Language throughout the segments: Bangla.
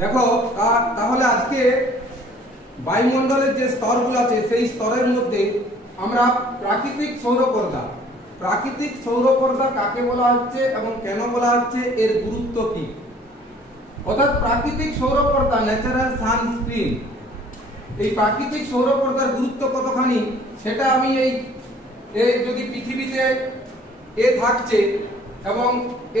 দেখো তাহলে আজকে বায়ুমণ্ডলের যে স্তরগুলো আছে সেই স্তরের মধ্যে আমরা প্রাকৃতিক সৌরপর্দা কাকে বলা হচ্ছে এবং কেন বলা হচ্ছে, এর গুরুত্ব কি, অর্থাৎ প্রাকৃতিক সৌরপর্দা ন্যাচারাল সানস্ক্রিন, এই প্রাকৃতিক সৌরপর্দার গুরুত্ব কতখানি সেটা আমি এই যদি পৃথিবীতে থাকছে এবং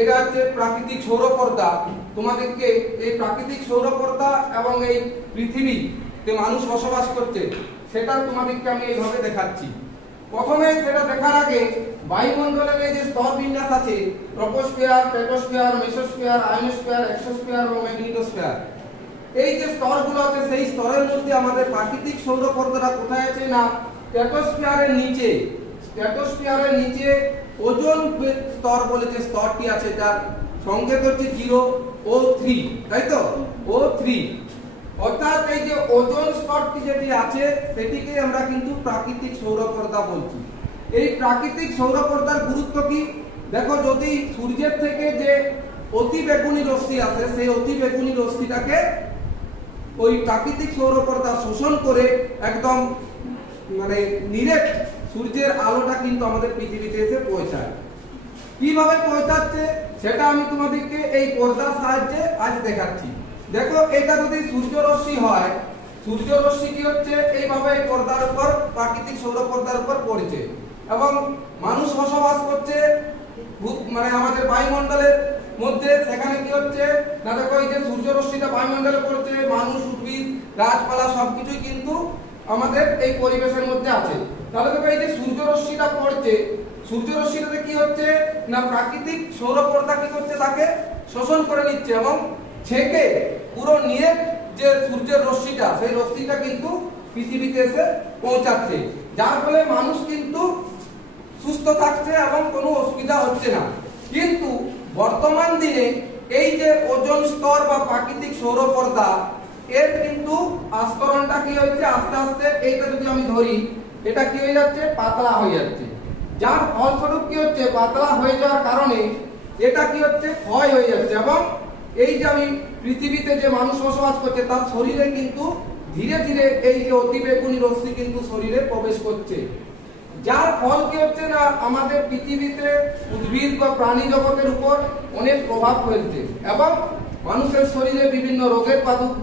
এটা হচ্ছে প্রাকৃতিক সৌরপর্দা, তোমাদেরকে এই প্রাকৃতিক সৌরপর্দা এবং এই পৃথিবীতে মানুষ বসবাস করছে সেটা তোমাদেরকে আমি এইভাবে দেখাচ্ছি। প্রথমে সেটা দেখার আগে বায়ুমণ্ডলের এই যে স্তর বিন্যাস আছে, troposphere, stratosphere, mesosphere, ionosphere, exosphere এবং ম্যাগনেটোস্ফিয়ার, এই যে স্তরগুলো আছে সেই স্তরের মধ্যে আমাদের প্রাকৃতিক সৌরপর্দাটা কোথায় আছে না স্ট্র্যাটোস্ফিয়ারের নিচে ওজোন স্তর বলে যে স্তরটি আছে তার সংকেত হচ্ছে 0O3, তাই তো O3, অর্থাৎ এই যে ওজোন স্তরটি যেটি আছে সেটিকে আমরা কিন্তু প্রাকৃতিক সৌরপর্দা বলছি। এই প্রাকৃতিক সৌরপর্দার গুরুত্ব কি, দেখো যদি সূর্যের থেকে যে অতি বেগুনি রশ্মি আছে সেই অতি বেগুনি রশ্মিটাকে ওই প্রাকৃতিক সৌরপর্দা শোষণ করে একদম মানে নিরেট সূর্যের আলোটা কিন্তু আমাদের পৃথিবীতে এসে পৌঁছায়। কিভাবে পৌঁছাচ্ছে সেটা আমি তোমাদেরকে এই পর্দার সাহায্যে আজ দেখাচ্ছি। দেখো এটা যদি সূর্যরশ্মি হয়, সূর্যরশ্মি কি হচ্ছে এইভাবে এই পর্দার উপর প্রাকৃতিক সৌরপর্দার উপর পড়ছে এবং মানুষ বসবাস করছে মানে আমাদের বায়ুমণ্ডলের মধ্যে, সেখানে কি হচ্ছে না দেখো এই যে সূর্যরশ্মিটা বায়ুমণ্ডলে পড়ছে, মানুষ, উদ্ভিদ, গাছপালা সবকিছুই কিন্তু আমাদের এই পরিবেশের মধ্যে আছে। তাহলে দেখো এই যে সূর্যরশ্মিটা পড়ছে, সূর্যরশ্মিটাতে কি হচ্ছে না প্রাকৃতিক সৌরপর্দা কি করছে তাকে শোষণ করে নিচ্ছে এবং ছেকে পুরো নিয়ে যে সূর্যের রশ্মিটা সেই রশ্মিটা কিন্তু পৃথিবীতে এসে পৌঁছাচ্ছে, যার ফলে মানুষ কিন্তু সুস্থ থাকছে এবং কোনো অসুবিধা হচ্ছে না। কিন্তু বর্তমান দিনে এই যে ওজোন স্তর বা প্রাকৃতিক সৌরপর্দা এর কিন্তু আস্তরণটা কি হচ্ছে আস্তে আস্তে, এইটা যদি আমি ধরি এটা কি হয়ে যাচ্ছে পাতলা হয়ে যাচ্ছে, যার ফলস্বরূপ কি হচ্ছে পাতলা হয়ে যাওয়ার কারণে এটা কি হচ্ছে ক্ষয় হয়ে যাচ্ছে এবং এই যে আমি পৃথিবীতে যে মানুষ বসবাস করছে তার শরীরে কিন্তু ধীরে ধীরে এই যে অতিবেগুনি রশ্মি কিন্তু শরীরে প্রবেশ করছে, যার ফল কি হচ্ছে না আমাদের পৃথিবীতে উদ্ভিদ বা প্রাণী জগতের উপর অনেক প্রভাব ফেলছে এবং মানুষের শরীরে বিভিন্ন রোগের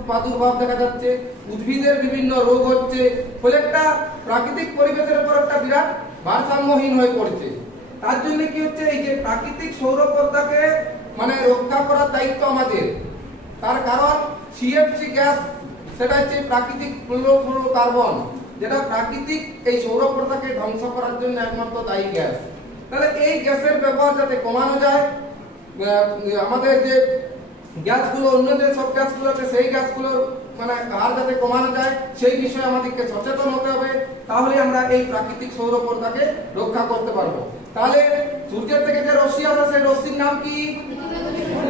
প্রাদুর্ভাব দেখা যাচ্ছে, উদ্ভিদের বিভিন্ন রোগ হচ্ছে, ফলে একটা প্রাকৃতিক পরিবেশের উপর একটা বিরাট ভারসাম্যহীন হয়ে পড়ছে। তার জন্য কি হচ্ছে এই যে প্রাকৃতিক সৌরপর্দাকে মানে রক্ষা করার দায়িত্ব আমাদের, তার কারণ সিএফসি গ্যাস সেটা হচ্ছে প্রাকৃতিক ফ্লোরোফ্লোরোকার্বন, যেটা প্রাকৃতিক এই সৌরপর্দাকে ধ্বংস করার জন্য একমাত্র দায়ী গ্যাস। তাহলে এই গ্যাসের ব্যবহার যাতে কমানো যায়, আমাদের যে গ্যাসগুলো অন্য যে সব গ্যাসগুলো আছে সেই গ্যাসগুলোর মানে হার যাতে কমানো যায় সেই বিষয়ে আমাদেরকে সচেতন হতে হবে, তাহলে আমরা এই প্রাকৃতিক সৌরপর্দাকে রক্ষা করতে পারবো। তাহলে সূর্যের থেকে যে রশ্মি আসে সেই রশ্মির নাম কি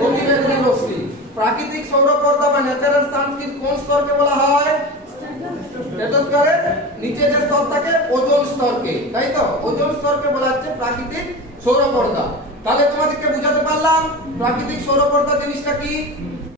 অতিবেগুনি রশ্মি। প্রাকৃতিক সৌরপর্দা বা ন্যাচারাল সানস্ক্রিন কোন স্তরকে বলা হয় স্ট্র্যাটোস্ফিয়ারের নিচে যে স্তর থাকে ওজোন স্তরকে, তাই তো ওজোন স্তরকে বলা হচ্ছে প্রাকৃতিক সৌরপর্দা। তাহলে তোমাদেরকে বুঝাতে পারলাম প্রাকৃতিক সৌরপর্দা জিনিসটা কি,